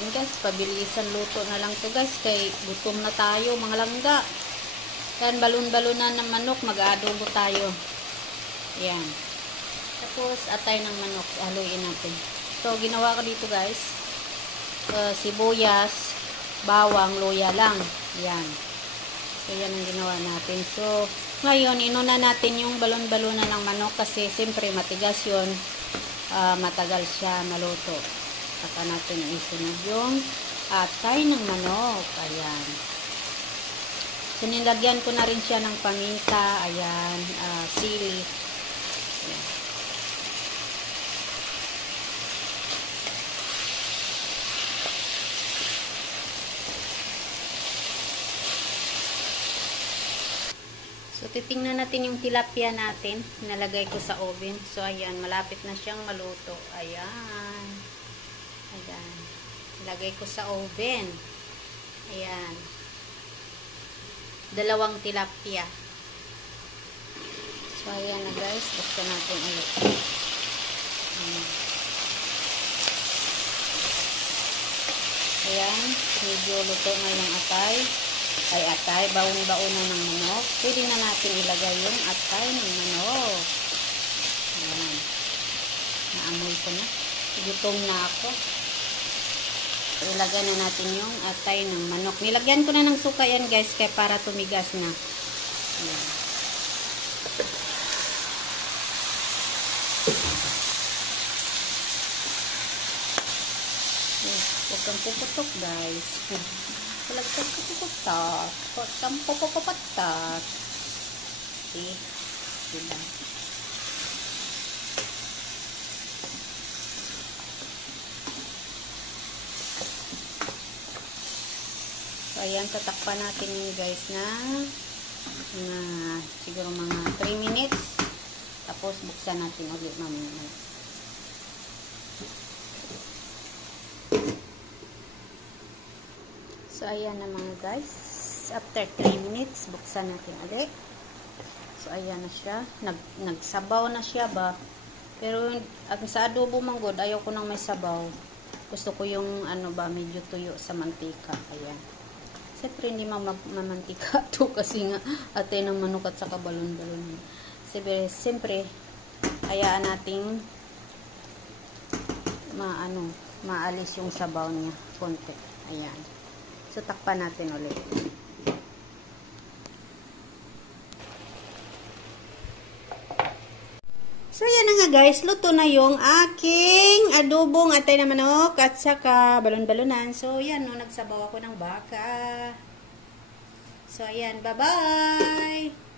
Yan guys, pabilisan luto na lang to guys. Kay gutom na tayo mga langga. Yan, balon-balonan ng manok. Mag-aadobo tayo. Yan. Tapos, atay ng manok. Haluin natin. So, ginawa ko dito guys. Sibuyas, bawang, luya lang. Yan. So, yan ang ginawa natin. So, ngayon, inuna natin yung balon-balonan ng manok kasi siyempre matigas yun. Matagal siya maluto. Saka natin isunod yung atay ng manok. Ayan. So, nilagyan ko na rin siya ng paminta. Ayan. Sili. Ayan. So, titingnan natin yung tilapia natin. Nalagay ko sa oven. So, ayan. Malapit na siyang maluto. Ayan. Ayan. Nilagay ko sa oven. Ayan. 2 tilapia. So, ayan na guys. Buksan natin ulit. Ayan. Ayan. Medyo luto na yung atay. Ay atay, baon-baonan ng manok. Pwede na natin ilagay yung atay ng manok. Ayan. Naamoy ko na. Gutom na ako. Ilagay na natin yung atay ng manok. Nilagyan ko na ng suka yan guys, kaya para tumigas na. Ayan. Huwag kang puputok guys. Palagtag ko puputak. Huwag kang pupupatak. See? Diba? So, ayan. Tatakpan natin yun guys na siguro mga 3 minutes. Tapos, buksan natin ulit mamaya. So, ayan na mga guys. After 3 minutes, buksan natin ulit. So, ayan na siya. Nagsabaw na siya ba? Pero, sa adobo manggod, ayaw ko nang may sabaw. Gusto ko yung, medyo tuyo sa mantika. Ayan. Siyempre, hindi mamantika to kasi nga, atay ng manok at saka balon-balon. Siyempre, hayaan nating maalis yung sabaw niya. Konti. Ayan. So, takpan natin ulit. So, yan na nga guys. Luto na yung aking adobong atay na manok at saka balon-balonan. So, yan no. Nagsabaw ako ng baka. So, ayan. Bye-bye!